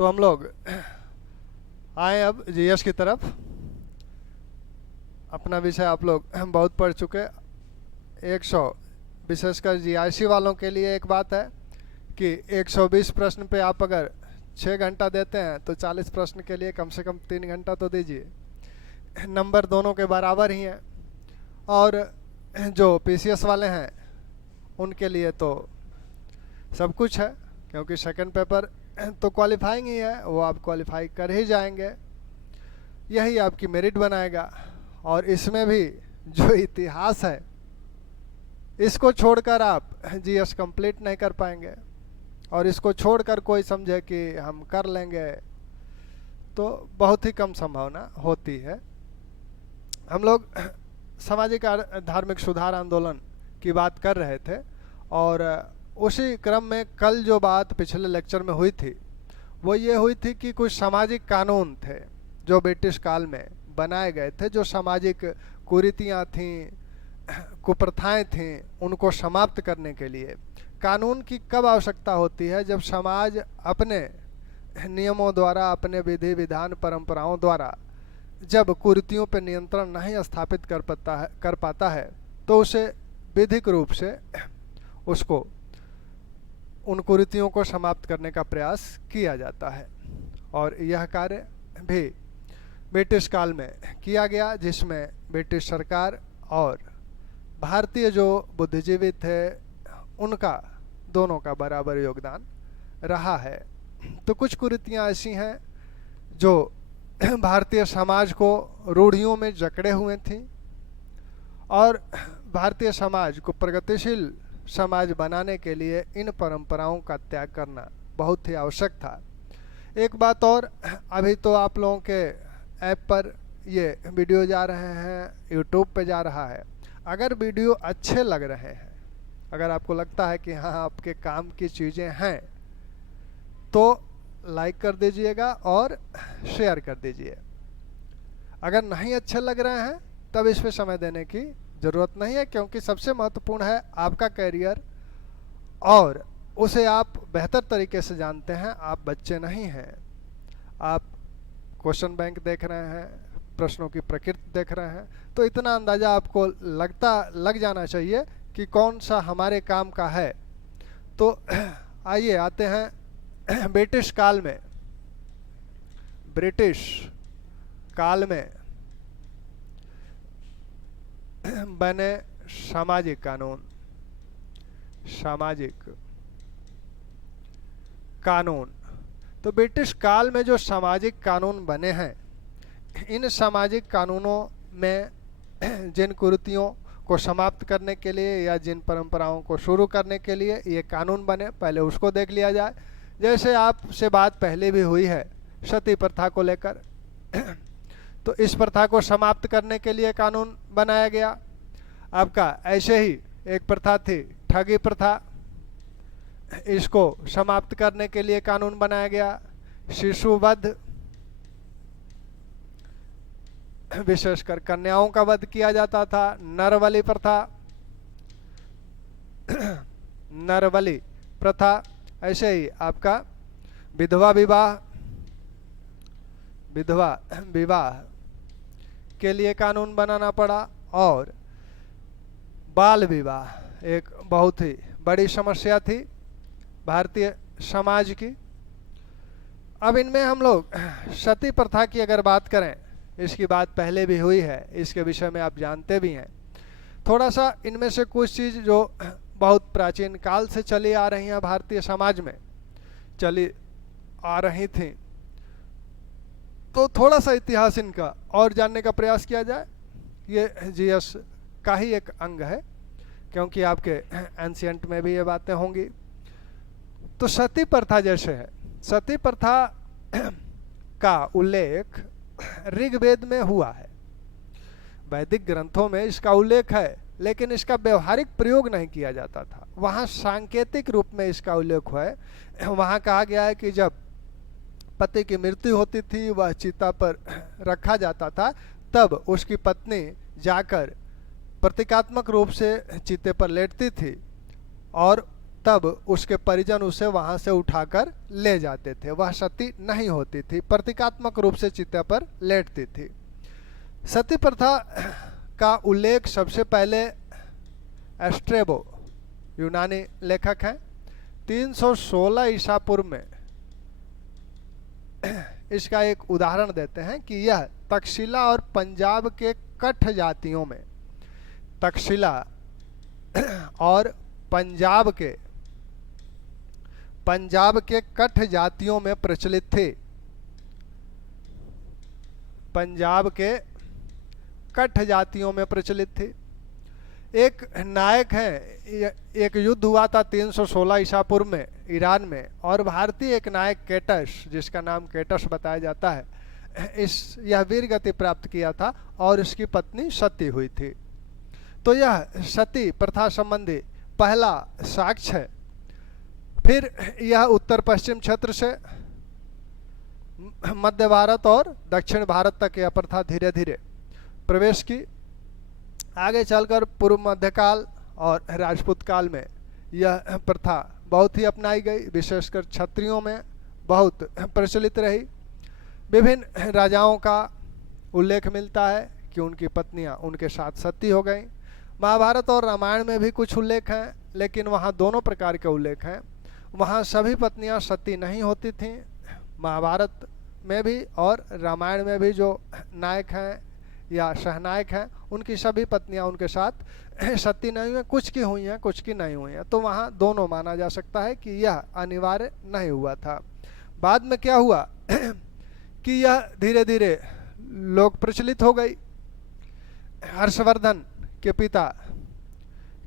तो हम लोग आए अब जीएस की तरफ। अपना विषय आप लोग बहुत पढ़ चुके। 100 विशेषकर जीआईसी वालों के लिए एक बात है कि 120 प्रश्न पे आप अगर 6 घंटा देते हैं तो 40 प्रश्न के लिए कम से कम 3 घंटा तो दीजिए। नंबर दोनों के बराबर ही हैं। और जो पीसीएस वाले हैं उनके लिए तो सब कुछ है, क्योंकि सेकंड पेपर तो क्वालिफाइंग ही है, वो आप क्वालिफाई कर ही जाएंगे, यही आपकी मेरिट बनाएगा। और इसमें भी जो इतिहास है इसको छोड़कर आप जीएस कंप्लीट नहीं कर पाएंगे। और इसको छोड़कर कोई समझे कि हम कर लेंगे तो बहुत ही कम संभावना होती है। हम लोग सामाजिक धार्मिक सुधार आंदोलन की बात कर रहे थे और उसी क्रम में कल जो बात पिछले लेक्चर में हुई थी वो ये हुई थी कि कुछ सामाजिक कानून थे जो ब्रिटिश काल में बनाए गए थे, जो सामाजिक कुरीतियाँ थीं, कुप्रथाएं थीं, उनको समाप्त करने के लिए। कानून की कब आवश्यकता होती है? जब समाज अपने नियमों द्वारा, अपने विधि विधान परंपराओं द्वारा जब कुरीतियों पर नियंत्रण नहीं स्थापित कर पाता है तो उसे विधिक रूप से उसको उन कुरीतियों को समाप्त करने का प्रयास किया जाता है। और यह कार्य भी ब्रिटिश काल में किया गया, जिसमें ब्रिटिश सरकार और भारतीय जो बुद्धिजीवी थे उनका दोनों का बराबर योगदान रहा है। तो कुछ कुरीतियाँ ऐसी हैं जो भारतीय समाज को रूढ़ियों में जकड़े हुए थी और भारतीय समाज को प्रगतिशील समाज बनाने के लिए इन परंपराओं का त्याग करना बहुत ही आवश्यक था। एक बात और, अभी तो आप लोगों के ऐप पर ये वीडियो जा रहे हैं, यूट्यूब पे जा रहा है। अगर वीडियो अच्छे लग रहे हैं, अगर आपको लगता है कि हाँ आपके काम की चीज़ें हैं तो लाइक कर दीजिएगा और शेयर कर दीजिए। अगर नहीं अच्छे लग रहे हैं तब इस पे समय देने की ज़रूरत नहीं है, क्योंकि सबसे महत्वपूर्ण है आपका करियर और उसे आप बेहतर तरीके से जानते हैं। आप बच्चे नहीं हैं, आप क्वेश्चन बैंक देख रहे हैं, प्रश्नों की प्रकृति देख रहे हैं, तो इतना अंदाज़ा आपको लग जाना चाहिए कि कौन सा हमारे काम का है। तो आइए आते हैं ब्रिटिश काल में बने सामाजिक कानून। तो ब्रिटिश काल में जो सामाजिक कानून बने हैं, इन सामाजिक कानूनों में जिन कुरीतियों को समाप्त करने के लिए या जिन परंपराओं को शुरू करने के लिए ये कानून बने, पहले उसको देख लिया जाए। जैसे आपसे बात पहले भी हुई है सती प्रथा को लेकर, तो इस प्रथा को समाप्त करने के लिए कानून बनाया गया। आपका ऐसे ही एक प्रथा थी ठगी प्रथा, इसको समाप्त करने के लिए कानून बनाया गया। शिशुवध, विशेषकर कन्याओं का वध किया जाता था। नरबलि प्रथा, ऐसे ही आपका विधवा विवाह के लिए कानून बनाना पड़ा। और बाल विवाह एक बहुत ही बड़ी समस्या थी भारतीय समाज की। अब इनमें हम लोग सती प्रथा की अगर बात करें, इसकी बात पहले भी हुई है, इसके विषय में आप जानते भी हैं। थोड़ा सा इनमें से कुछ चीज़ जो बहुत प्राचीन काल से चली आ रही हैं, भारतीय समाज में चली आ रही थी, तो थोड़ा सा इतिहास इनका और जानने का प्रयास किया जाए। ये जीएस का ही एक अंग है, क्योंकि आपके एंशिएंट में भी ये बातें होंगी। तो सती प्रथा जैसे है, सती प्रथा का उल्लेख ऋग्वेद में हुआ है, वैदिक ग्रंथों में इसका उल्लेख है, लेकिन इसका व्यवहारिक प्रयोग नहीं किया जाता था। वहाँ सांकेतिक रूप में इसका उल्लेख हुआ है। वहाँ कहा गया है कि जब पति की मृत्यु होती थी, वह चिता पर रखा जाता था, तब उसकी पत्नी जाकर प्रतीकात्मक रूप से चिते पर लेटती थी और तब उसके परिजन उसे वहां से उठाकर ले जाते थे। वह सती नहीं होती थी, प्रतीकात्मक रूप से चिता पर लेटती थी। सती प्रथा का उल्लेख सबसे पहले एस्ट्रेबो, यूनानी लेखक हैं, 316 ईसा पूर्व में इसका एक उदाहरण देते हैं कि यह तक्षशिला और पंजाब के कठ जातियों में, तक्षशिला और पंजाब के कठ जातियों में प्रचलित थे। पंजाब के कठ जातियों में प्रचलित थी। एक नायक है, एक युद्ध हुआ था 316 ईसा पूर्व में ईरान में, और भारतीय एक नायक केटस, जिसका नाम केटस बताया जाता है, यह वीर गति प्राप्त किया था और इसकी पत्नी सती हुई थी। तो यह सती प्रथा संबंधी पहला साक्ष्य है। फिर यह उत्तर पश्चिम क्षेत्र से मध्य भारत और दक्षिण भारत तक यह प्रथा धीरे धीरे प्रवेश की। आगे चलकर पूर्व मध्यकाल और राजपूत काल में यह प्रथा बहुत ही अपनाई गई, विशेषकर क्षत्रियों में बहुत प्रचलित रही। विभिन्न राजाओं का उल्लेख मिलता है कि उनकी पत्नियां उनके साथ सती हो गईं। महाभारत और रामायण में भी कुछ उल्लेख हैं, लेकिन वहाँ दोनों प्रकार के उल्लेख हैं। वहाँ सभी पत्नियां सती नहीं होती थीं। महाभारत में भी और रामायण में भी जो नायक हैं या सहनायक हैं, उनकी सभी पत्नियां उनके साथ सती नहीं हुई, कुछ की हुई हैं, कुछ की नहीं हुई हैं। तो वहाँ दोनों माना जा सकता है कि यह अनिवार्य नहीं हुआ था। बाद में क्या हुआ कि यह धीरे धीरे लोक प्रचलित हो गई। हर्षवर्धन के पिता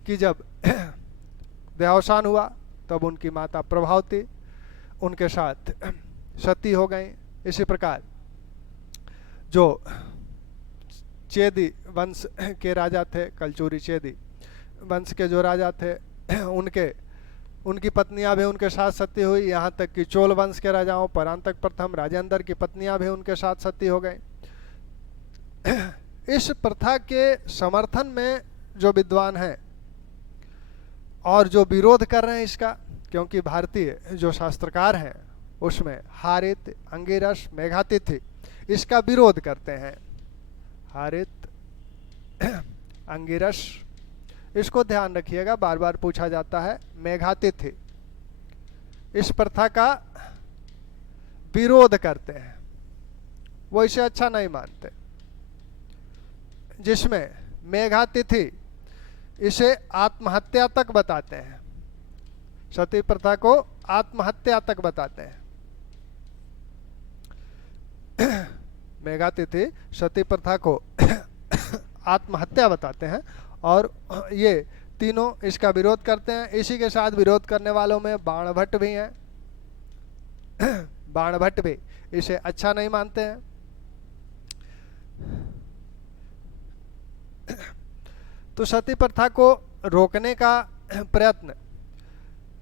की जब देहावसान हुआ तब उनकी माता प्रभावती उनके साथ सती हो गई। इसी प्रकार जो चेदी वंश के राजा थे, कलचुरी चेदी वंश के जो राजा थे, उनकी पत्नियां भी उनके साथ सती हुई। यहाँ तक कि चोल वंश के राजाओं परांतक प्रथम राजेंद्र की पत्नियां भी उनके साथ सती हो गई। इस प्रथा के समर्थन में जो विद्वान हैं और जो विरोध कर रहे हैं इसका, क्योंकि भारतीय जो शास्त्रकार हैं उसमें हारित, अंगिरस, मेघातिथि इसका विरोध करते हैं। हारित, अंगिरस, इसको ध्यान रखिएगा, बार बार पूछा जाता है। मेघातिथि इस प्रथा का विरोध करते हैं, वो इसे अच्छा नहीं मानते। जिसमें मेघातिथि इसे आत्महत्या तक बताते हैं, सती प्रथा को आत्महत्या तक बताते हैं। मेघातिथि सती प्रथा को आत्महत्या बताते हैं और ये तीनों इसका विरोध करते हैं। इसी के साथ विरोध करने वालों में बाणभट्ट भी हैं। बाणभट्ट भी इसे अच्छा नहीं मानते हैं। तो सती प्रथा को रोकने का प्रयत्न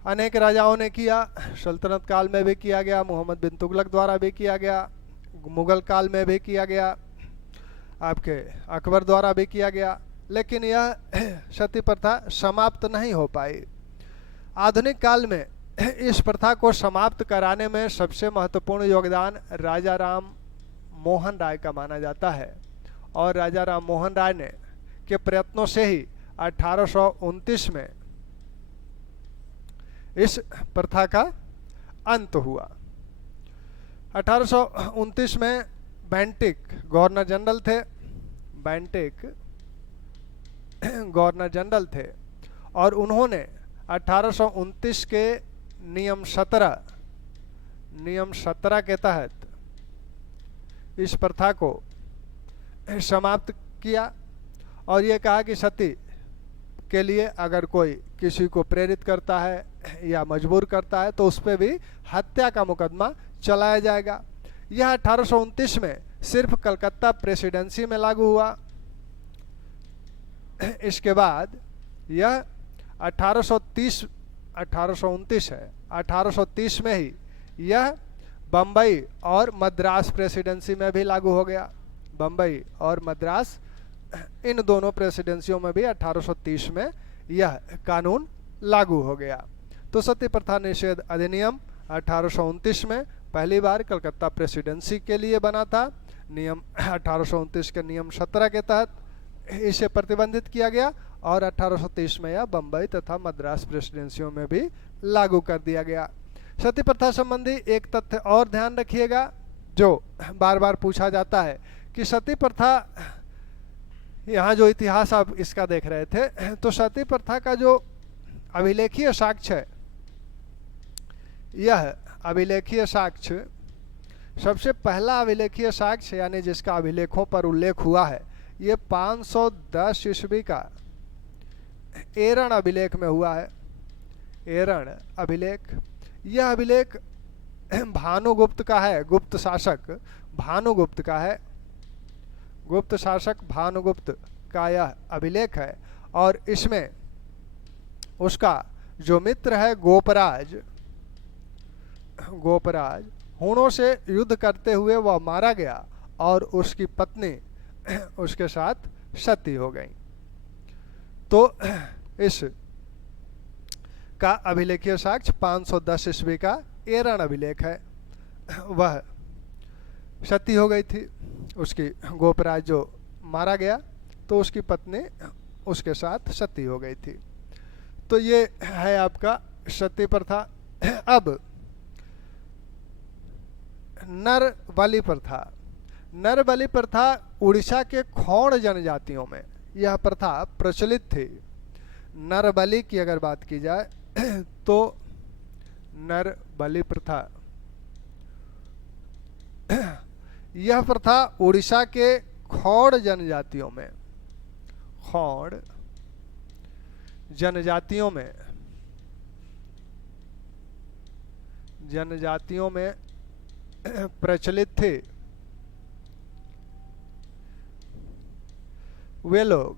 अनेक राजाओं ने किया। सल्तनत काल में भी किया गया, मोहम्मद बिन तुगलक द्वारा भी किया गया, मुगल काल में भी किया गया, आपके अकबर द्वारा भी किया गया, लेकिन यह सती प्रथा समाप्त नहीं हो पाई। आधुनिक काल में इस प्रथा को समाप्त कराने में सबसे महत्वपूर्ण योगदान राजा राम मोहन राय का माना जाता है। और राजा राम मोहन राय ने के प्रयत्नों से ही 1829 में इस प्रथा का अंत हुआ। 1829 में बेंटिक गवर्नर जनरल थे। बेंटिक गवर्नर जनरल थे और उन्होंने 1829 के नियम 17 के तहत इस प्रथा को समाप्त किया और ये कहा कि सती के लिए अगर कोई किसी को प्रेरित करता है या मजबूर करता है तो उस पर भी हत्या का मुकदमा चलाया जाएगा। यह 1829 में सिर्फ कलकत्ता प्रेसिडेंसी में लागू हुआ। इसके बाद यह 1829 है, 1830 में ही यह बम्बई और मद्रास प्रेसिडेंसी में भी लागू हो गया। बम्बई और मद्रास, इन दोनों प्रेसिडेंसियों में भी 1830 में यह कानून लागू हो गया। तो सती प्रथा निषेध अधिनियम 1829 में पहली बार कलकत्ता प्रेसिडेंसी के लिए बना था। नियम 1829 के नियम 17 के तहत इसे प्रतिबंधित किया गया और 1830 में यह बम्बई तथा मद्रास प्रेसिडेंसियों में भी लागू कर दिया गया। सती प्रथा संबंधी एक तथ्य और ध्यान रखिएगा जो बार बार पूछा जाता है कि सती प्रथा, यहाँ जो इतिहास आप इसका देख रहे थे, तो सती प्रथा का जो अभिलेखीय साक्ष्य है, यह अभिलेखीय साक्ष्य सबसे पहला अभिलेखीय साक्ष्य यानी जिसका अभिलेखों पर उल्लेख हुआ है, ये 510 ईस्वी का एरण अभिलेख में हुआ है। एरण अभिलेख, यह अभिलेख भानुगुप्त का है, गुप्त शासक भानुगुप्त का है। गुप्त शासक भानुगुप्त का यह अभिलेख है और इसमें उसका जो मित्र है गोपराज, गोपराज हूणों से युद्ध करते हुए वह मारा गया और उसकी पत्नी उसके साथ सती हो गई। तो इस का अभिलेखीय साक्ष्य 510 ईस्वी का एरण अभिलेख है। वह सती हो गई थी, उसकी गोपराज जो मारा गया तो उसकी पत्नी उसके साथ सती हो गई थी। तो ये है आपका सती प्रथा। अब नर बलि प्रथा। नर बलि प्रथा उड़ीसा के खोड़ जनजातियों में यह प्रथा प्रचलित थी। नर बलि की अगर बात की जाए तो नर बलि प्रथा, यह प्रथा उड़ीसा के खोड़ जनजातियों में, खोड़ जनजातियों में, जनजातियों में प्रचलित थे। वे लोग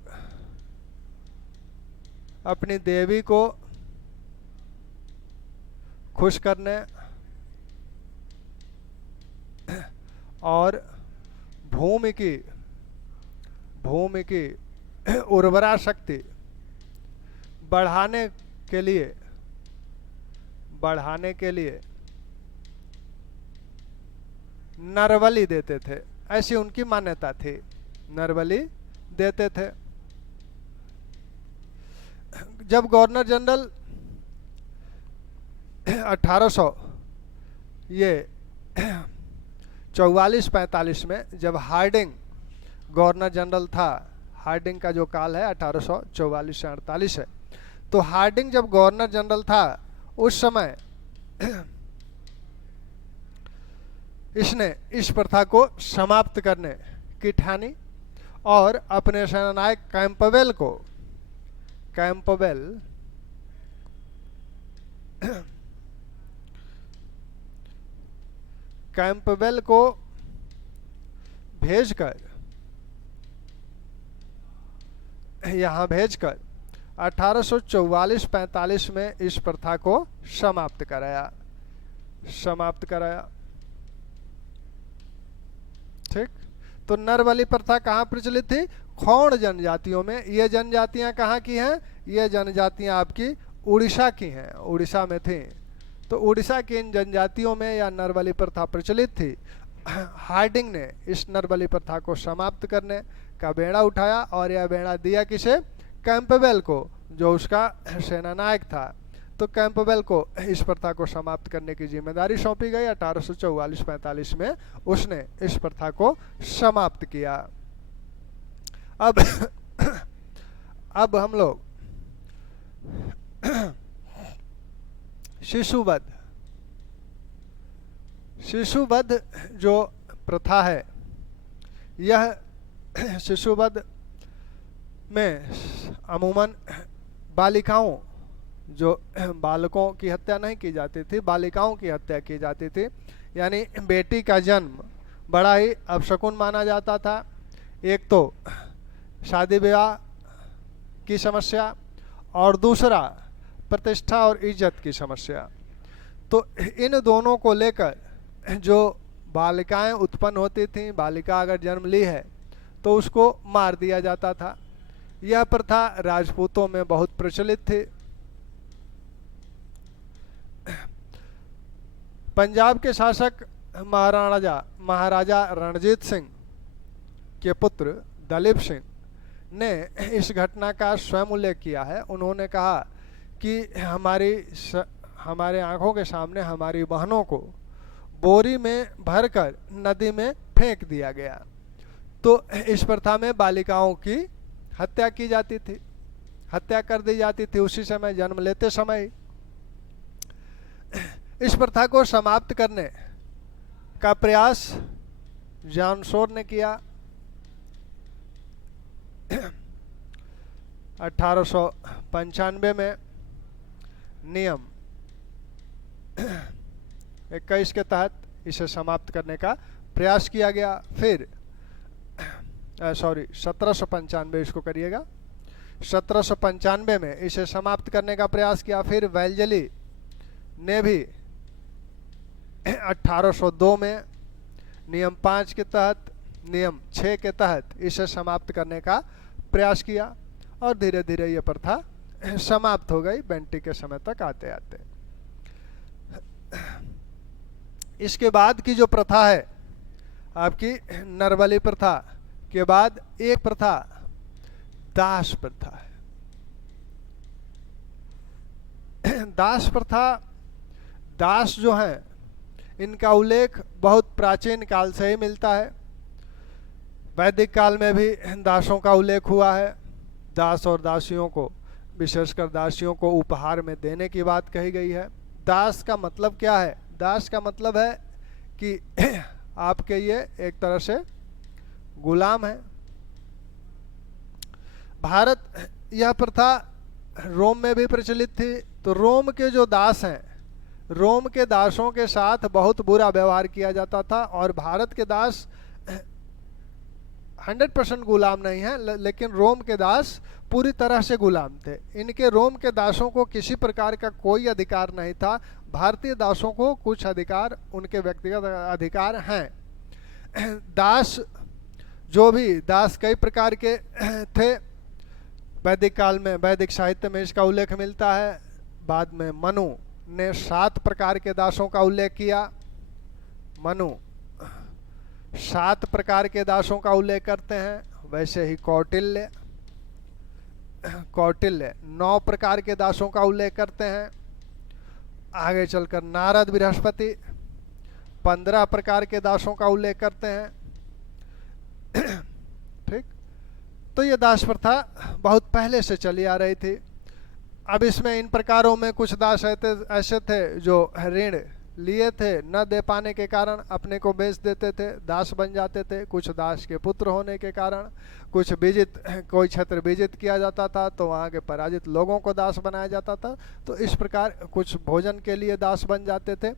अपनी देवी को खुश करने और भूमि की उर्वरा शक्ति बढ़ाने के लिए नरबलि देते थे, ऐसी उनकी मान्यता थी। नरबलि देते थे। जब गवर्नर जनरल 1800 ये 44-45 में जब हार्डिंग गवर्नर जनरल था, हार्डिंग का जो काल है 1844 से 48 है, तो हार्डिंग जब गवर्नर जनरल था उस समय इसने इस प्रथा को समाप्त करने की ठानी और अपने सेनानायक कैंपबेल को यहाँ भेजकर 1844-45 में इस प्रथा को समाप्त कराया। ठीक। तो नरबलि प्रथा कहाँ प्रचलित थी? खोड़ जनजातियों में। ये जनजातियां कहाँ की हैं? ये जनजातियां आपकी उड़ीसा की हैं, उड़ीसा में थी। तो उड़ीसा की इन जनजातियों में यह नरबलि प्रथा प्रचलित थी। हार्डिंग ने इस नरबलि प्रथा को समाप्त करने का बेड़ा उठाया और यह बेड़ा दिया किसे? कैंपबेल को, जो उसका सेनानायक था। तो कैंपबेल को इस प्रथा को समाप्त करने की जिम्मेदारी सौंपी गई। 1844-45 में उसने इस प्रथा को समाप्त किया। अब हम लोग शिशुवध जो प्रथा है, यह शिशुवध में अमूमन बालिकाओं, जो बालकों की हत्या नहीं की जाती थी, बालिकाओं की हत्या की जाती थी। यानी बेटी का जन्म बड़ा ही अपशकुन माना जाता था। एक तो शादी विवाह की समस्या और दूसरा प्रतिष्ठा और इज्जत की समस्या। तो इन दोनों को लेकर जो बालिकाएं उत्पन्न होती थीं, बालिका अगर जन्म ली है तो उसको मार दिया जाता था। यह प्रथा राजपूतों में बहुत प्रचलित थी। पंजाब के शासक महाराजा रणजीत सिंह के पुत्र दलीप सिंह ने इस घटना का स्वयं उल्लेख किया है। उन्होंने कहा कि हमारे आंखों के सामने हमारी बहनों को बोरी में भरकर नदी में फेंक दिया गया। तो इस प्रथा में बालिकाओं की हत्या की जाती थी, हत्या कर दी जाती थी उसी समय, जन्म लेते समय ही। इस प्रथा को समाप्त करने का प्रयास जॉन शोर ने किया। 1895 में नियम 21 के तहत इसे समाप्त करने का प्रयास किया गया। फिर 1795, इसको करिएगा, 1795 में इसे समाप्त करने का प्रयास किया। फिर वेल्जली ने भी 1802 में नियम 5 के तहत, नियम 6 के तहत इसे समाप्त करने का प्रयास किया और धीरे धीरे ये प्रथा समाप्त हो गई बेंटिक के समय तक आते आते। इसके बाद की जो प्रथा है आपकी नरबली प्रथा के बाद एक प्रथा दास प्रथा है। दास प्रथा, दास जो हैं इनका उल्लेख बहुत प्राचीन काल से ही मिलता है। वैदिक काल में भी दासों का उल्लेख हुआ है। दास और दासियों को, विशेषकर दासियों को उपहार में देने की बात कही गई है। दास का मतलब क्या है? दास का मतलब है कि आपके ये एक तरह से गुलाम है। भारत, यह प्रथा रोम में भी प्रचलित थी। तो रोम के जो दास हैं, रोम के दासों के साथ बहुत बुरा व्यवहार किया जाता था। और भारत के दास 100% गुलाम नहीं है, लेकिन रोम के दास पूरी तरह से गुलाम थे। इनके रोम के दासों को किसी प्रकार का कोई अधिकार नहीं था। भारतीय दासों को कुछ अधिकार, उनके व्यक्तिगत अधिकार हैं। दास, जो भी दास कई प्रकार के थे। वैदिक काल में, वैदिक साहित्य में इसका उल्लेख मिलता है। बाद में मनु ने 7 प्रकार के दासों का उल्लेख किया। मनु 7 प्रकार के दासों का उल्लेख करते हैं। वैसे ही कौटिल्य 9 प्रकार के दासों का उल्लेख करते हैं। आगे चलकर नारद बृहस्पति 15 प्रकार के दासों का उल्लेख करते हैं। ठीक, तो ये दास प्रथा बहुत पहले से चली आ रही थी। अब इसमें इन प्रकारों में कुछ दास ऐसे थे जो ऋण लिए थे, न दे पाने के कारण अपने को बेच देते थे, दास बन जाते थे। कुछ दास के पुत्र होने के कारण, कुछ विजित, कोई क्षेत्र विजित किया जाता था तो वहाँ के पराजित लोगों को दास बनाया जाता था। तो इस प्रकार कुछ भोजन के लिए दास बन जाते थे।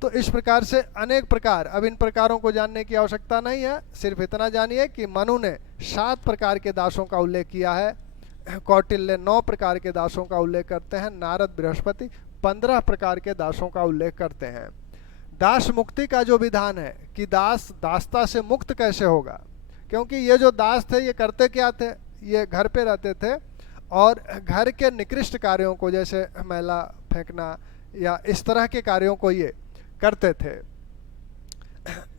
तो इस प्रकार से अनेक प्रकार, अब इन प्रकारों को जानने की आवश्यकता नहीं है, सिर्फ इतना जानिए कि मनु ने 7 प्रकार के दासों का उल्लेख किया है। कौटिल्य 9 प्रकार के दासों का उल्लेख करते हैं। नारद बृहस्पति 15 प्रकार के दासों का उल्लेख करते हैं। दास मुक्ति का जो विधान है कि दास दासता से मुक्त कैसे होगा, क्योंकि ये जो दास थे ये करते क्या थे? ये घर पे रहते थे और घर के निकृष्ट कार्यों को, जैसे मैला फेंकना या इस तरह के कार्यों को ये करते थे।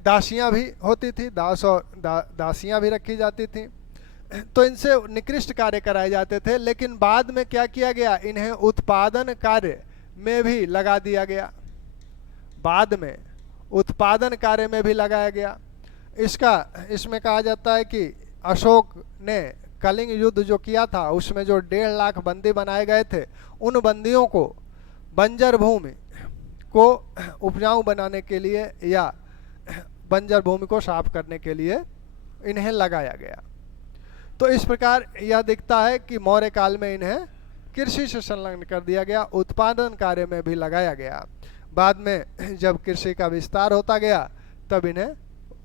दासियां भी होती थी, दास और दासियां भी रखी जाती थी। तो इनसे निकृष्ट कार्य कराए जाते थे। लेकिन बाद में क्या किया गया? इन्हें उत्पादन कार्य में भी लगा दिया गया। बाद में उत्पादन कार्य में भी लगाया गया। इसमें कहा जाता है कि अशोक ने कलिंग युद्ध जो किया था उसमें जो 1.5 लाख बंदी बनाए गए थे, उन बंदियों को बंजर भूमि को उपजाऊ बनाने के लिए या बंजर भूमि को साफ करने के लिए इन्हें लगाया गया। तो इस प्रकार यह दिखता है कि मौर्य काल में इन्हें कृषि से संलग्न कर दिया गया, उत्पादन कार्य में भी लगाया गया। बाद में जब कृषि का विस्तार होता गया तब इन्हें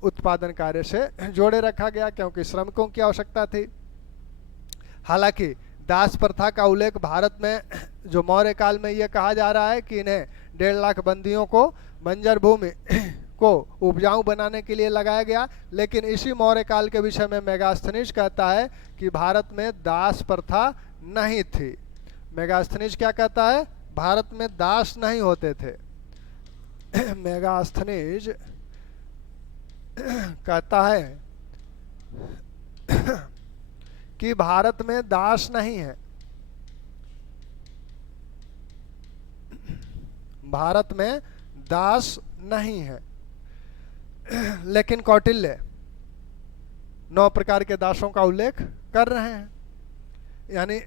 उत्पादन कार्य से जोड़े रखा गया, क्योंकि श्रमिकों की आवश्यकता थी। हालांकि दास प्रथा का उल्लेख भारत में जो मौर्य काल में यह कहा जा रहा है कि इन्हें 1.5 लाख बंदियों को बंजर भूमि को उपजाऊ बनाने के लिए लगाया गया। लेकिन इसी मौर्य काल के विषय में मेगास्थनीज कहता है कि भारत में दास प्रथा नहीं थी। मेगास्थनीज क्या कहता है? भारत में दास नहीं होते थे। मेगास्थनीज कहता है कि भारत में दास नहीं है, भारत में दास नहीं है। लेकिन कौटिल्य 9 प्रकार के दासों का उल्लेख कर रहे हैं। यानी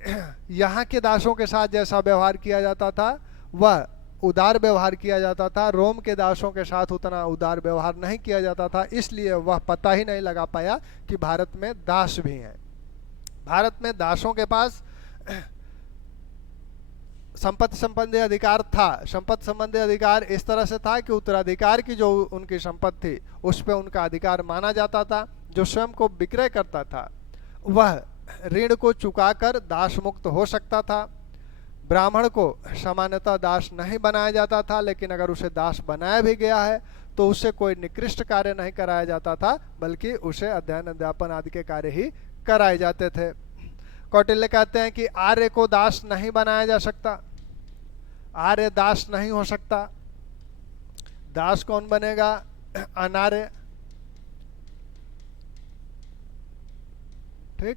यहाँ के दासों के साथ जैसा व्यवहार किया जाता था वह उदार व्यवहार किया जाता था, रोम के दासों के साथ उतना उदार व्यवहार नहीं किया जाता था, इसलिए वह पता ही नहीं लगा पाया कि भारत में दास भी हैं। भारत में दासों के पास संपत्ति संबंधी अधिकार था। संपत्ति संबंधी अधिकार इस तरह से था कि उत्तराधिकार की जो उनकी संपत्ति थी उस पर उनका अधिकार माना जाता था। जो स्वयं को विक्रय करता था वह ऋण को चुकाकर दास मुक्त हो सकता था। ब्राह्मण को सामान्यतः दास नहीं बनाया जाता था, लेकिन अगर उसे दास बनाया भी गया है तो उससे कोई निकृष्ट कार्य नहीं कराया जाता था, बल्कि उसे अध्ययन अध्यापन आदि के कार्य ही कराए जाते थे। कौटिल्य कहते हैं कि आर्य को दास नहीं बनाया जा सकता, आर्य दास नहीं हो सकता। दास कौन बनेगा? अनार्य। ठीक।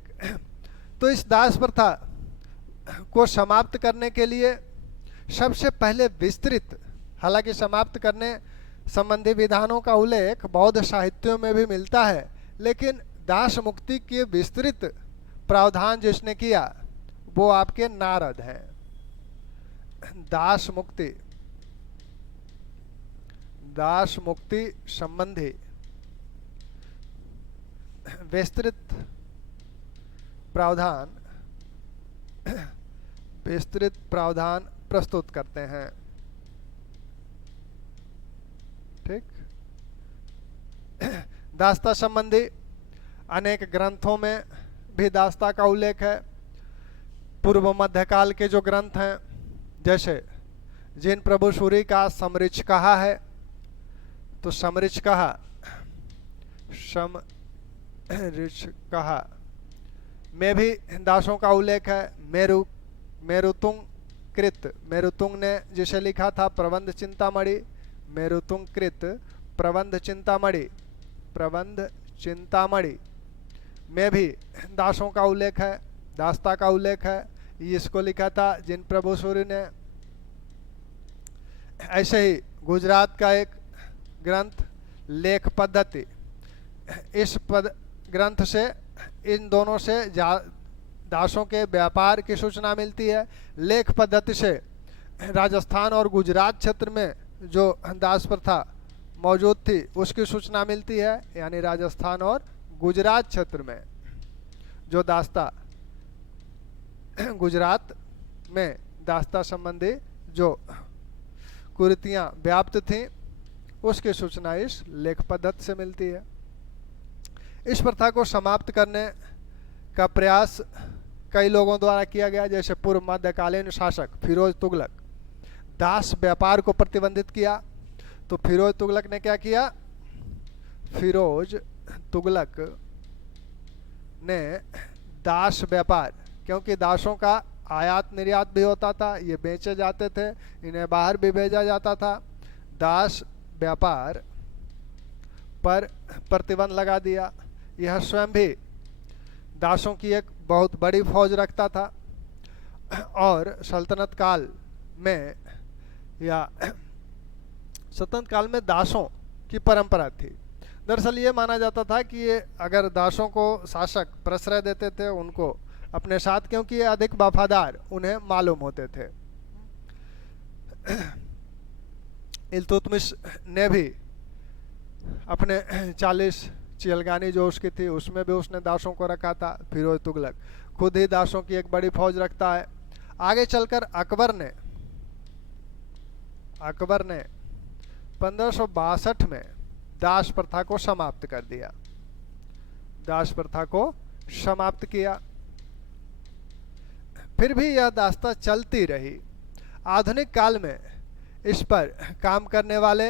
तो इस दास प्रथा को समाप्त करने के लिए सबसे पहले विस्तृत, हालांकि समाप्त करने संबंधी विधानों का उल्लेख बौद्ध साहित्यों में भी मिलता है, लेकिन दास मुक्ति के विस्तृत प्रावधान जिसने किया वो आपके नारद हैं। दास मुक्ति संबंधी विस्तृत प्रावधान प्रस्तुत करते हैं। ठीक। दास्ता संबंधी अनेक ग्रंथों में भी दास्ता का उल्लेख है। पूर्व मध्यकाल के जो ग्रंथ हैं, जैसे जिन प्रभु सूरी का समृचकहा है, तो समृचकहा में भी दासों का उल्लेख है। मेरुतुंग ने जिसे लिखा था प्रबंध चिंतामणि, मेरुतुंग कृत प्रबंध चिंतामणि में भी दासों का उल्लेख है, दास्ता का उल्लेख है। इसको लिखा था जिन प्रभु सूरी ने। ऐसे ही गुजरात का एक ग्रंथ लेख पद्धति, इस ग्रंथ से इन दोनों से दासों के व्यापार की सूचना मिलती है। लेख पद्धति से राजस्थान और गुजरात क्षेत्र में जो दास प्रथा मौजूद थी उसकी सूचना मिलती है। यानी राजस्थान और गुजरात क्षेत्र में जो दास्ता, गुजरात में दास्ता संबंधी जो कुरीतियाँ व्याप्त थीं उसकी सूचना इस लेख पद्धति से मिलती है। इस प्रथा को समाप्त करने का प्रयास कई लोगों द्वारा किया गया। जैसे पूर्व मध्यकालीन शासक फिरोज तुगलक दास व्यापार को प्रतिबंधित किया। तो फिरोज तुगलक ने क्या किया? फिरोज तुगलक ने दास व्यापार, क्योंकि दासों का आयात निर्यात भी होता था, ये बेचे जाते थे, इन्हें बाहर भी भेजा जाता था, दास व्यापार पर प्रतिबंध लगा दिया। यह स्वयं भी दासों की एक बहुत बड़ी फौज रखता था और सल्तनत काल में दासों की परंपरा थी। दरअसल ये माना जाता था कि ये अगर दासों को शासक प्रश्रय देते थे उनको अपने साथ, क्योंकि ये अधिक वफादार उन्हें मालूम होते थे। इल्तुतमिश ने भी अपने 40 चिलगानी जो उसकी थी उसमें भी उसने दासों को रखा था। फिरोज तुगलक खुद ही दासों की एक बड़ी फौज रखता है। आगे चलकर अकबर ने 1562 में दास प्रथा को समाप्त कर दिया, दास प्रथा को समाप्त किया। फिर भी यह दास्ता चलती रही। आधुनिक काल में इस पर काम करने वाले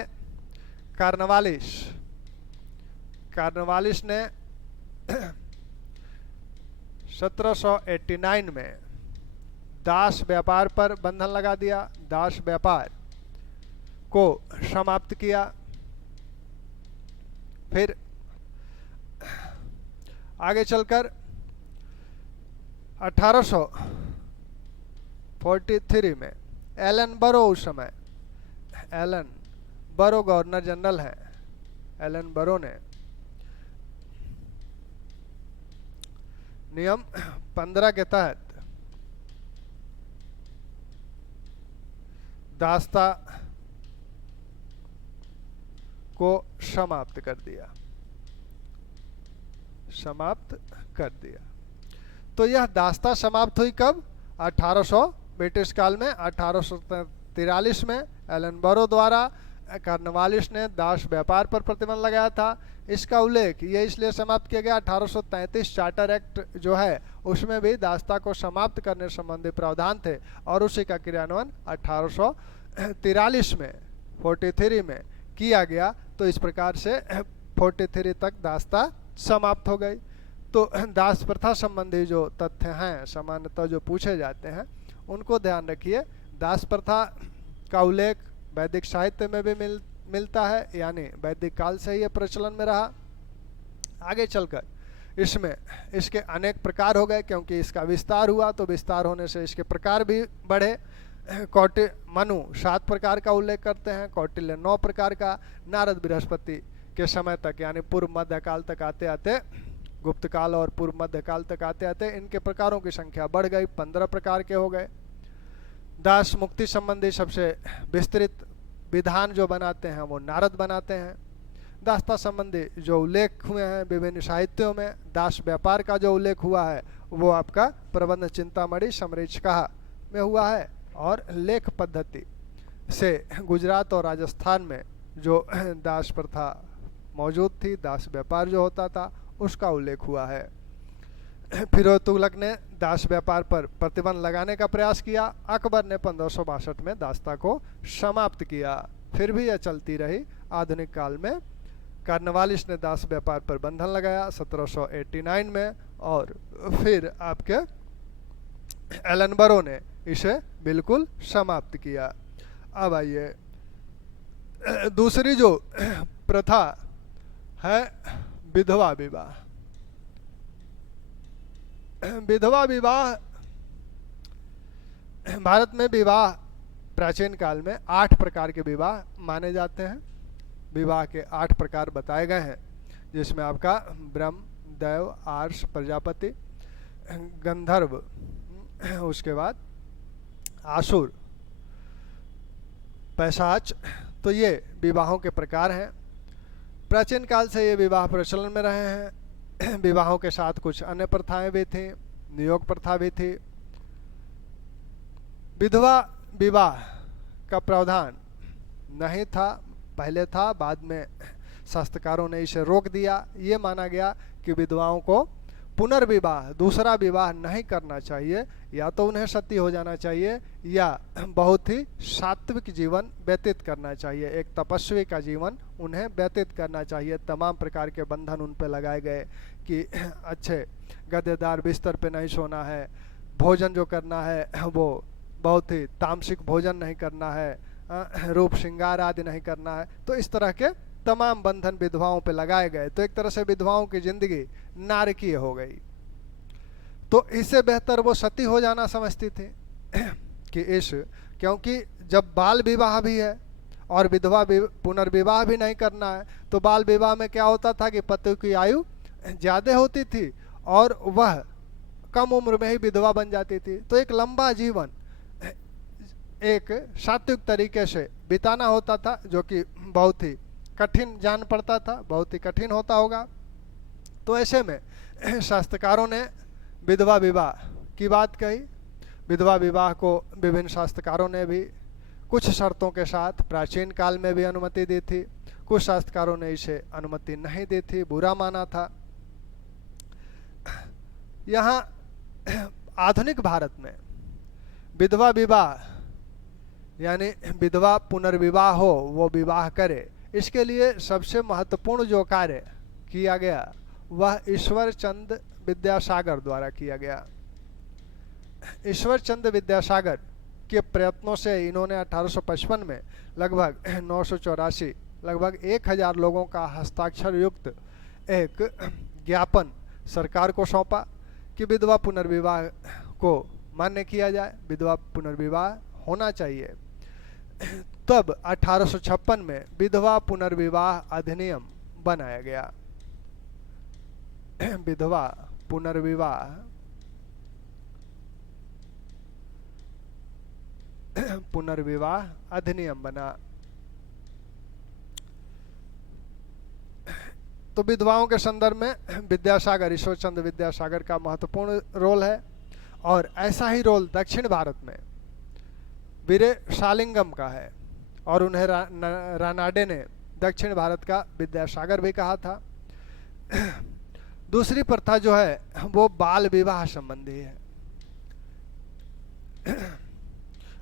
कार्नवालिस ने 1789 में दास व्यापार पर बंधन लगा दिया। दास व्यापार को समाप्त किया। फिर आगे चलकर 1843 में एलन बरो, उस समय एलन बरो गवर्नर जनरल हैं, एलन बरो ने नियम 15 के तहत दास्ता को समाप्त कर दिया, समाप्त कर दिया। तो यह दास्ता समाप्त हुई कब? 1800 ब्रिटिश काल में 1843 में एलन बरो द्वारा कॉर्नवालिस ने दास व्यापार पर प्रतिबंध लगाया था। इसका उल्लेख ये इसलिए समाप्त किया गया, 1833 चार्टर एक्ट जो है उसमें भी दास्ता को समाप्त करने संबंधी प्रावधान थे और उसी का क्रियान्वयन 1843 में 43 में किया गया। तो इस प्रकार से 43 तक दास्ता समाप्त हो गई। तो दास प्रथा संबंधी जो तथ्य हैं सामान्यतः जो पूछे जाते हैं उनको ध्यान रखिए। दास प्रथा का उल्लेख वैदिक साहित्य में भी मिलता है, यानी वैदिक काल से ही ये प्रचलन में रहा। आगे चलकर इसमें इसके अनेक प्रकार हो गए, क्योंकि इसका विस्तार हुआ तो विस्तार होने से इसके प्रकार भी बढ़े। मनु 7 प्रकार का उल्लेख करते हैं, कौटिल्य 9 प्रकार का। नारद बृहस्पति के समय तक यानी पूर्व मध्य काल तक आते आते, गुप्त काल और पूर्व मध्य काल तक आते आते इनके प्रकारों की संख्या बढ़ गई, 15 प्रकार के हो गए। दास मुक्ति संबंधी सबसे विस्तृत विधान जो बनाते हैं वो नारद बनाते हैं। दास्ता संबंधी जो उल्लेख हुए हैं विभिन्न साहित्यों में, दास व्यापार का जो उल्लेख हुआ है वो आपका प्रबंध चिंतामणि समरीक्षका में हुआ है। और लेख पद्धति से गुजरात और राजस्थान में जो दास प्रथा मौजूद थी, दास व्यापार जो होता था उसका उल्लेख हुआ है। फिरोज तुगलक ने दास व्यापार पर प्रतिबंध लगाने का प्रयास किया। अकबर ने 1562 में दास्ता को समाप्त किया, फिर भी यह चलती रही। आधुनिक काल में कॉर्नवालिस ने दास व्यापार पर बंधन लगाया 1789 में, और फिर आपके एलन बरो ने इसे बिल्कुल समाप्त किया। अब आइए दूसरी जो प्रथा है विधवा विवाह। विधवा विवाह, भारत में विवाह प्राचीन काल में 8 प्रकार के विवाह माने जाते हैं। विवाह के 8 प्रकार बताए गए हैं, जिसमें आपका ब्रह्म, दैव, आर्ष, प्रजापति, गंधर्व, उसके बाद आसुर, पैशाच। तो ये विवाहों के प्रकार हैं। प्राचीन काल से ये विवाह प्रचलन में रहे हैं। विवाहों के साथ कुछ अन्य प्रथाएं भी थी, नियोग प्रथा भी थी। विधवा विवाह का प्रावधान नहीं था, पहले था, बाद में शास्त्रकारों ने इसे रोक दिया। ये माना गया कि विधवाओं को पुनर्विवाह, दूसरा विवाह नहीं करना चाहिए, या तो उन्हें सती हो जाना चाहिए या बहुत ही सात्विक जीवन व्यतीत करना चाहिए, एक तपस्वी का जीवन उन्हें व्यतीत करना चाहिए। तमाम प्रकार के बंधन उन पर लगाए गए कि अच्छे गद्देदार बिस्तर पे नहीं सोना है, भोजन जो करना है वो बहुत ही तामसिक भोजन नहीं करना है, रूप श्रृंगार आदि नहीं करना है। तो इस तरह के तमाम बंधन विधवाओं पे लगाए गए। तो एक तरह से विधवाओं की जिंदगी नारकीय हो गई। तो इससे बेहतर वो सती हो जाना समझती थी कि क्योंकि जब बाल विवाह भी है और विधवा पुनर्विवाह भी नहीं करना है, तो बाल विवाह में क्या होता था कि पति की आयु ज़्यादा होती थी और वह कम उम्र में ही विधवा बन जाती थी। तो एक लंबा जीवन एक सात्विक तरीके से बिताना होता था, जो कि बहुत ही कठिन जान पड़ता था, बहुत ही कठिन होता होगा। तो ऐसे में शास्त्रकारों ने विधवा विवाह की बात कही। विधवा विवाह को विभिन्न शास्त्रकारों ने भी कुछ शर्तों के साथ प्राचीन काल में भी अनुमति दी थी, कुछ शास्त्रकारों ने इसे अनुमति नहीं दी थी, बुरा माना था। यहाँ आधुनिक भारत में विधवा विवाह यानी विधवा पुनर्विवाह हो, वो विवाह करे, इसके लिए सबसे महत्वपूर्ण जो कार्य किया गया वह ईश्वर चंद विद्यासागर द्वारा किया गया। ईश्वर चंद विद्यासागर के प्रयत्नों से इन्होंने 1855 में लगभग 984 लगभग 1000 लोगों का हस्ताक्षर युक्त एक ज्ञापन सरकार को सौंपा कि विधवा पुनर्विवाह को मान्य किया जाए, विधवा पुनर्विवाह होना चाहिए। तब 1856 में विधवा पुनर्विवाह अधिनियम बनाया गया। विधवा पुनर्विवाह अधिनियम बना। तो विधवाओं के संदर्भ में विद्यासागर, ईश्वरचंद्र विद्यासागर का महत्वपूर्ण रोल है, और ऐसा ही रोल दक्षिण भारत में वीरे शालिंगम का है, और उन्हें रानाडे ने दक्षिण भारत का विद्यासागर भी कहा था। दूसरी प्रथा जो है वो बाल विवाह संबंधी है।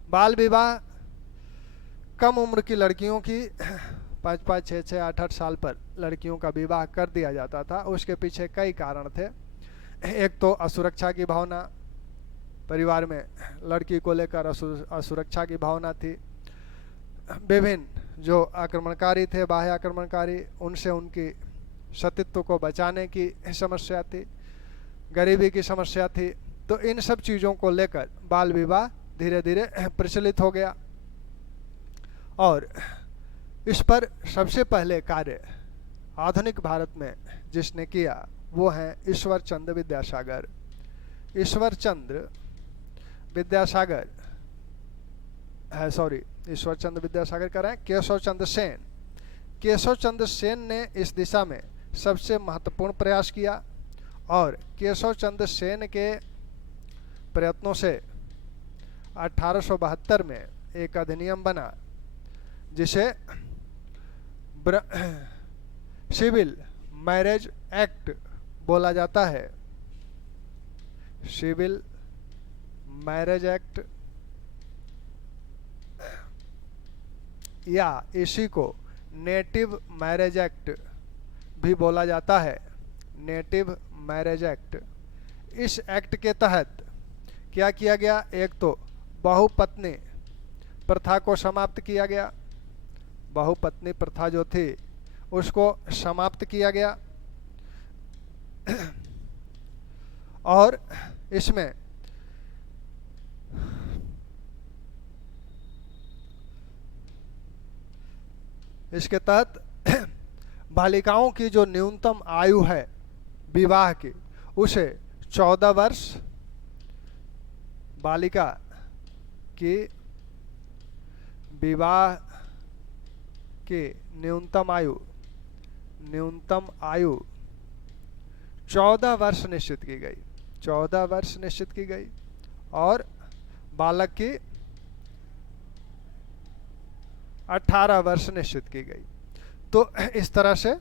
बाल विवाह कम उम्र की लड़कियों की 5-5, 6-6, 8-8 साल पर लड़कियों का विवाह कर दिया जाता था। उसके पीछे कई कारण थे। एक तो असुरक्षा की भावना, परिवार में लड़की को लेकर असुरक्षा की भावना थी। विभिन्न जो आक्रमणकारी थे, बाह्य आक्रमणकारी, उनसे उनकी सतीत्व को बचाने की समस्या थी, गरीबी की समस्या थी। तो इन सब चीज़ों को लेकर बाल विवाह धीरे धीरे प्रचलित हो गया, और इस पर सबसे पहले कार्य आधुनिक भारत में जिसने किया वो है ईश्वरचंद्र विद्यासागर। ईश्वरचंद्र विद्यासागर कह रहे हैं केशव चंद्र सेन। केशव चंद्र सेन ने इस दिशा में सबसे महत्वपूर्ण प्रयास किया, और केशव चंद्र सेन के प्रयत्नों से 1872 में एक अधिनियम बना जिसे सिविल मैरिज एक्ट बोला जाता है। सिविल मैरिज एक्ट, या इसी को नेटिव मैरिज एक्ट भी बोला जाता है। Native marriage act. इस एक्ट के तहत क्या किया गया? एक तो बहुपत्नी प्रथा को समाप्त किया गया। बहुपत्नी प्रथा जो थी उसको समाप्त किया गया, और इसमें इसके तहत बालिकाओं की जो न्यूनतम आयु है विवाह की, उसे 14 वर्ष, बालिका की विवाह की न्यूनतम आयु 14 वर्ष निश्चित की गई। 14 वर्ष निश्चित की गई, और बालक की 18 वर्ष निश्चित की गई। तो इस तरह से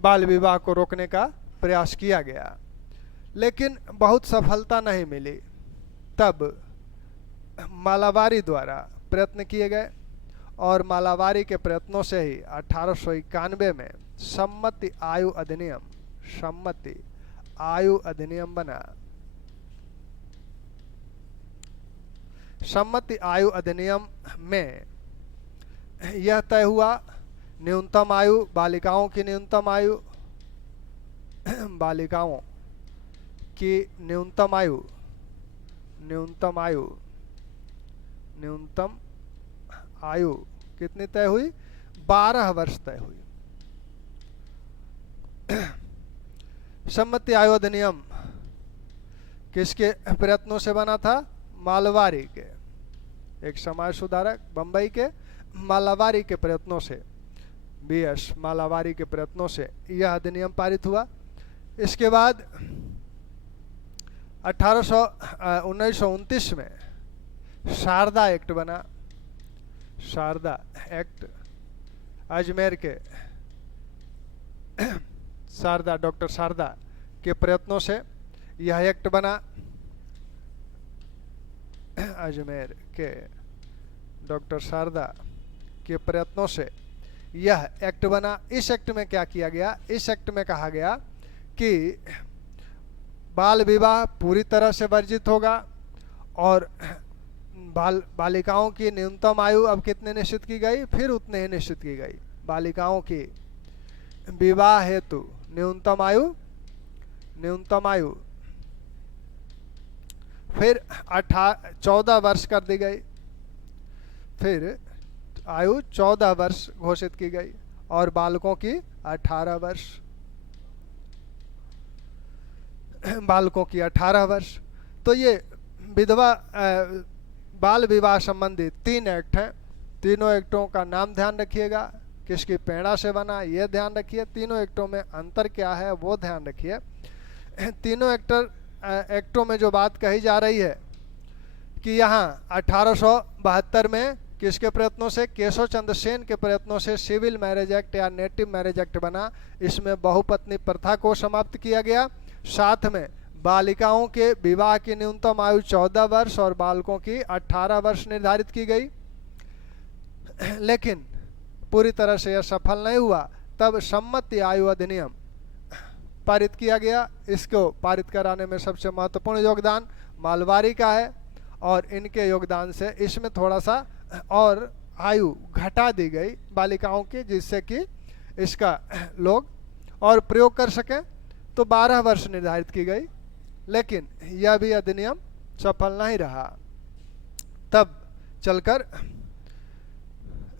बाल विवाह को रोकने का प्रयास किया गया, लेकिन बहुत सफलता नहीं मिली। तब मालावारी द्वारा प्रयत्न किए गए, और मालावारी के प्रयत्नों से ही 1891 में सम्मति आयु अधिनियम बना। सम्मति आयु अधिनियम में यह तय हुआ न्यूनतम आयु, बालिकाओं की न्यूनतम आयु, न्यूनतम आयु कितनी तय हुई? 12 वर्ष तय हुई। सम्मति आयु अधिनियम किसके प्रयत्नों से बना था? मालावारी के, एक समाज सुधारक बंबई के मालावारी के प्रयत्नों से, बीएस मालावारी के प्रयत्नों से यह अधिनियम पारित हुआ। इसके बाद 1929 में शारदा एक्ट बना। शारदा एक्ट अजमेर के शारदा, डॉक्टर शारदा के प्रयत्नों से यह एक्ट बना। अजमेर के डॉक्टर शारदा के प्रयत्नों से यह एक्ट बना। इस एक्ट में क्या किया गया? इस एक्ट में कहा गया कि बाल विवाह पूरी तरह से वर्जित होगा, और बालिकाओं की न्यूनतम आयु अब कितने निश्चित की गई, फिर उतने ही निश्चित की गई। बालिकाओं की विवाह हेतु न्यूनतम आयु फिर 14 वर्ष कर दी गई, फिर आयु 14 वर्ष घोषित की गई, और बालकों की 18 वर्ष, बालकों की 18 वर्ष। तो ये विधवा बाल विवाह संबंधी 3 एक्ट हैं। तीनों एक्टों का नाम ध्यान रखिएगा, किसकी प्रेरणा से बना ये ध्यान रखिए, तीनों एक्टों में अंतर क्या है वो ध्यान रखिए। तीनों एक्टों में जो बात कही जा रही है कि यहाँ 1872 में किसके प्रयत्नों से, केशव चंद्र सेन के प्रयत्नों से सिविल मैरिज एक्ट या नेटिव मैरिज एक्ट बना। इसमें बहुपत्नी प्रथा को समाप्त किया गया, साथ में बालिकाओं के विवाह की न्यूनतम आयु 14 वर्ष और बालकों की 18 वर्ष निर्धारित की गई। लेकिन पूरी तरह से यह सफल नहीं हुआ। तब सम्मति आयु अधिनियम पारित किया गया। इसको पारित कराने में सबसे महत्वपूर्ण योगदान मालवारी का है, और इनके योगदान से इसमें थोड़ा सा और आयु घटा दी गई बालिकाओं की, जिससे कि इसका लोग और प्रयोग कर सकें। तो 12 वर्ष निर्धारित की गई, लेकिन यह भी अधिनियम सफल नहीं रहा। तब चलकर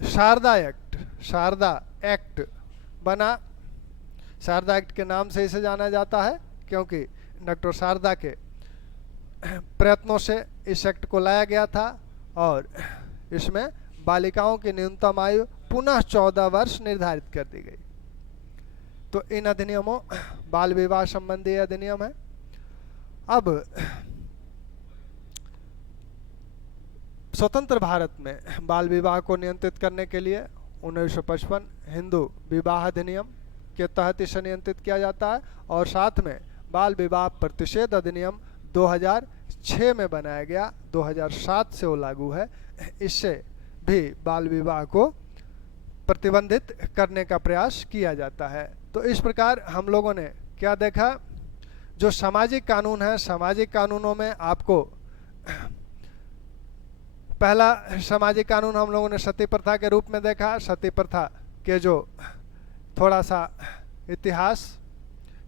शारदा एक्ट बना। शारदा एक्ट के नाम से इसे जाना जाता है क्योंकि डॉक्टर शारदा के प्रयत्नों से इस एक्ट को लाया गया था, और इसमें बालिकाओं की न्यूनतम आयु पुनः 14 वर्ष निर्धारित कर दी गई। तो इन अधिनियमों, बाल विवाह संबंधी अधिनियम है। अब स्वतंत्र भारत में बाल विवाह को नियंत्रित करने के लिए 1955 हिंदू विवाह अधिनियम के तहत इसे नियंत्रित किया जाता है, और साथ में बाल विवाह प्रतिषेध अधिनियम 2006 में बनाया गया, 2007 से वो लागू है। इससे भी बाल विवाह को प्रतिबंधित करने का प्रयास किया जाता है। तो इस प्रकार हम लोगों ने क्या देखा, जो सामाजिक कानून है, सामाजिक कानूनों में आपको पहला सामाजिक कानून हम लोगों ने सती प्रथा के रूप में देखा। सती प्रथा के जो थोड़ा सा इतिहास,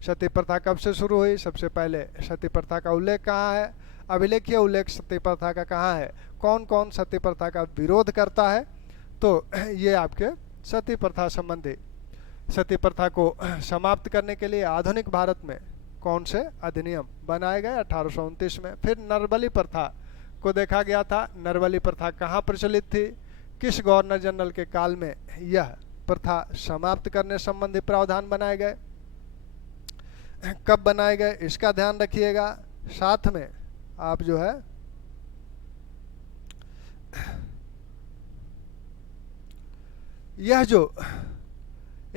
सती प्रथा कब से शुरू हुई, सबसे पहले सती प्रथा का उल्लेख कहाँ है, अभिलेखीय उल्लेख सती प्रथा का कहाँ है, कौन कौन सती प्रथा का विरोध करता है। तो ये आपके सती प्रथा संबंधी, सती प्रथा को समाप्त करने के लिए आधुनिक भारत में कौन से अधिनियम बनाए गए 1829 में। फिर नरबली प्रथा को देखा गया था। नरबली प्रथा कहाँ प्रचलित थी, किस गवर्नर जनरल के काल में यह प्रथा समाप्त करने संबंधी प्रावधान बनाए गए, कब बनाए गए, इसका ध्यान रखिएगा। साथ में आप जो है यह जो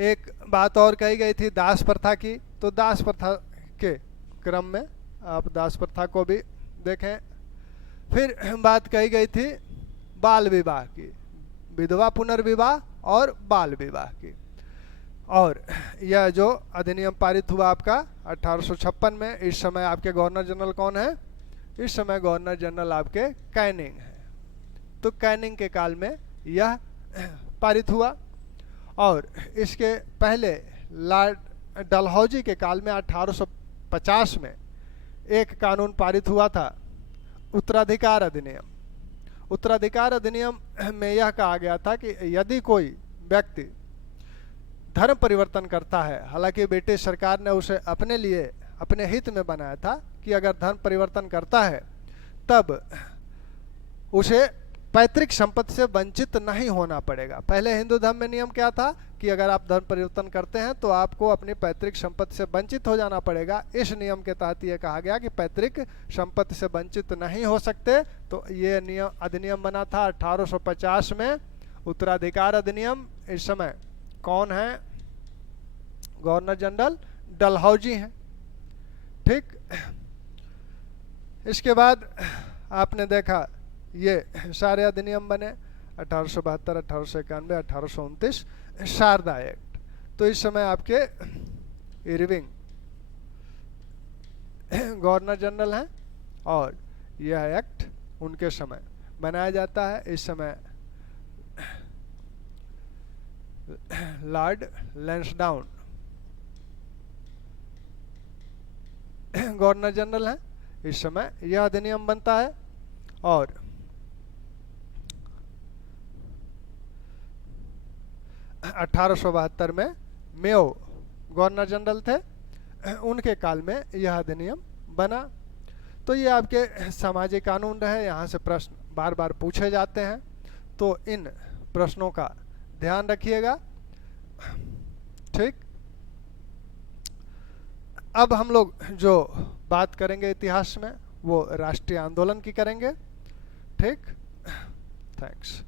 एक बात और कही गई थी दास प्रथा की, तो दास प्रथा के क्रम में आप दास प्रथा को भी देखें। फिर बात कही गई थी बाल विवाह की, विधवा पुनर्विवाह और बाल विवाह की। और यह जो अधिनियम पारित हुआ आपका 1856 में, इस समय आपके गवर्नर जनरल कौन है, इस समय गवर्नर जनरल आपके कैनिंग है। तो कैनिंग के काल में यह पारित हुआ। और इसके पहले लॉर्ड डलहौजी के काल में 1850 में एक कानून पारित हुआ था, उत्तराधिकार अधिनियम। उत्तराधिकार अधिनियम में यह कहा गया था कि यदि कोई व्यक्ति धर्म परिवर्तन करता है, हालांकि ब्रिटिश सरकार ने उसे अपने लिए, अपने हित में बनाया था कि अगर धर्म परिवर्तन करता है तब उसे पैतृक संपत्ति से वंचित नहीं होना पड़ेगा। पहले हिंदू धर्म में नियम क्या था कि अगर आप धर्म परिवर्तन करते हैं तो आपको अपनी पैतृक संपत्ति से वंचित हो जाना पड़ेगा। इस नियम के तहत ये कहा गया कि पैतृक संपत्ति से वंचित नहीं हो सकते। तो ये नियम, अधिनियम बना था 1850 में, उत्तराधिकार अधिनियम। इस समय कौन है, गवर्नर जनरल डलहौजी हैं। ठीक, इसके बाद आपने देखा ये सारे अधिनियम बने 1872, 1891, 1829, शारदा एक्ट। तो इस समय आपके इरविंग गवर्नर जनरल हैं और यह एक्ट उनके समय बनाया जाता है। इस समय लॉर्ड लैंसडाउन गवर्नर जनरल हैं। इस समय यह अधिनियम बनता है। और 1872 में मेयो गवर्नर जनरल थे, उनके काल में यह अधिनियम बना। तो ये आपके सामाजिक कानून रहे। यहाँ से प्रश्न बार बार पूछे जाते हैं, तो इन प्रश्नों का ध्यान रखिएगा। ठीक, अब हम लोग जो बात करेंगे इतिहास में वो राष्ट्रीय आंदोलन की करेंगे। ठीक, थैंक्स।